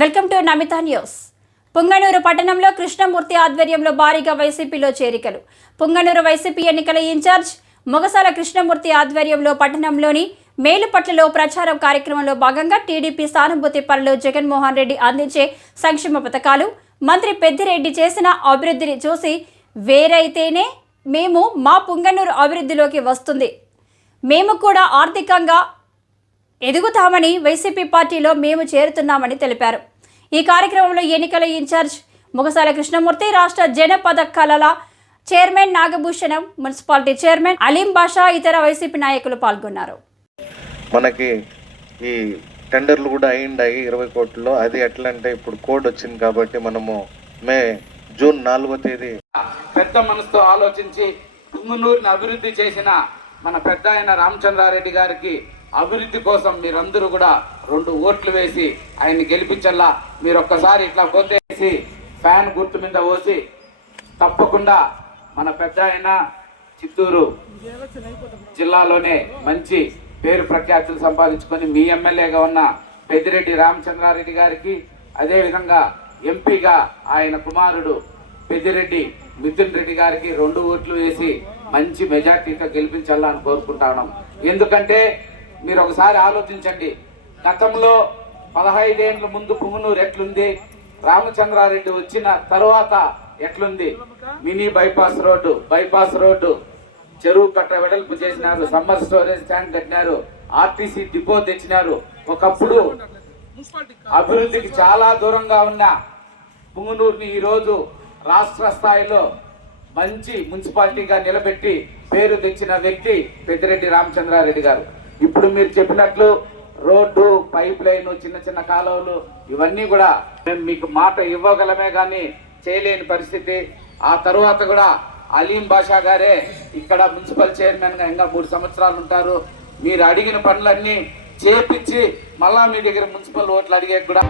Welcome to Namita news. Punganur పట్టణంలో కృష్ణమూర్తి ఆధ్వర్యంలో భారీగా వైసీపీలో చేరికలు. పుంగనూరు వైసీపీ ఎన్నికల ఇన్ఛార్జ్ మొగసాల కృష్ణమూర్తి ఆధ్వర్యంలో పట్టణంలోని మేలుపట్లలో ప్రచారం కార్యక్రమంలో భాగంగా టీడీపీ సానుభూతి పనులు జగన్మోహన్ రెడ్డి అందించే సంక్షేమ పథకాలు, మంత్రి పెద్దిరెడ్డి చేసిన అభివృద్ధిని చూసి వేరైతేనే మేము మా పుంగనూరు అభివృద్ధిలోకి వస్తుంది, మేము కూడా ఆర్థికంగా ఎదుగుతామని వైసీపీ పార్టీలో మేము చేరుతున్నామని తెలిపారు. ఈ కార్యక్రమంలో ఎన్నికల ఇన్ఛార్జ్ మొగసాల కృష్ణమూర్తి, రాష్ట్ర జనపద కళల chairman Nagabhushanam, municipality chairman Aleem Basha, ఇతర వైసీపీ నాయకులు పాల్గొన్నారు. మనకి ఈ టెండర్లు కూడా అయ్యిండాయి 20 కోట్లలో. అది ఎట్లా అంటే ఇప్పుడు కోడ్ వచ్చింది కాబట్టి మనము జూన్ 4వ తేదీ పెద్ద మనసుతో ఆలోచించి పుంగనూరుని అభివృద్ధి చేసిన మన పెద్ద ఆయన రామచంద్రారెడ్డి గారికి అభివృద్ధి కోసం మీరందరూ కూడా 2 ఓట్లు వేసి ఆయన్ని గెలిపించల్లా. మీరు ఒక్కసారి ఇట్లా పొందేసి ఫ్యాన్ గుర్తు మీద పోసి తప్పకుండా మన పెద్ద ఆయన చిత్తూరు జిల్లాలోనే మంచి పేరు ప్రఖ్యాతులు సంపాదించుకొని మీ ఎమ్మెల్యేగా ఉన్న పెద్దిరెడ్డి రామచంద్రారెడ్డి గారికి, అదేవిధంగా ఎంపీగా ఆయన కుమారుడు పెద్దిరెడ్డి మిథున్ రెడ్డి గారికి 2 ఓట్లు వేసి మంచి మెజార్టీతో గెలిపించాలని కోరుకుంటాను. ఎందుకంటే మీరు ఒకసారి ఆలోచించండి, గతంలో 15 ఏళ్ల ముందు పుంగనూరు ఎట్లుంది, రామచంద్రారెడ్డి వచ్చిన తర్వాత ఎట్లుంది. మినీ బైపాస్ రోడ్డు, చెరువు కట్ట వెడల్పు చేసినారు, సమ్మర్ స్టోరేజ్ ట్యాంక్ కట్టినారు, ఆర్టీసీ డిపో తెచ్చినారు. ఒకప్పుడు అభివృద్ధికి చాలా దూరంగా ఉన్న పుంగనూరుని ఈరోజు రాష్ట్ర స్థాయిలో మంచి మున్సిపాలిటీగా నిలబెట్టి పేరు తెచ్చిన వ్యక్తి పెద్దిరెడ్డి రామచంద్రారెడ్డి గారు. ఇప్పుడు మీరు చెప్పినట్లు రోడ్డు, పైప్ లైన్, చిన్న కాలువలు ఇవన్నీ కూడా మేము మీకు మాట ఇవ్వగలమే కానీ చేయలేని పరిస్థితి. ఆ తర్వాత కూడా అలీం బాషా గారే ఇక్కడ మున్సిపల్ చైర్మన్ గా ఇంకా 3 సంవత్సరాలు ఉంటారు. మీరు అడిగిన పనులన్నీ చేపించి మళ్ళా మీ దగ్గర మున్సిపల్ ఓట్లు అడిగే కూడా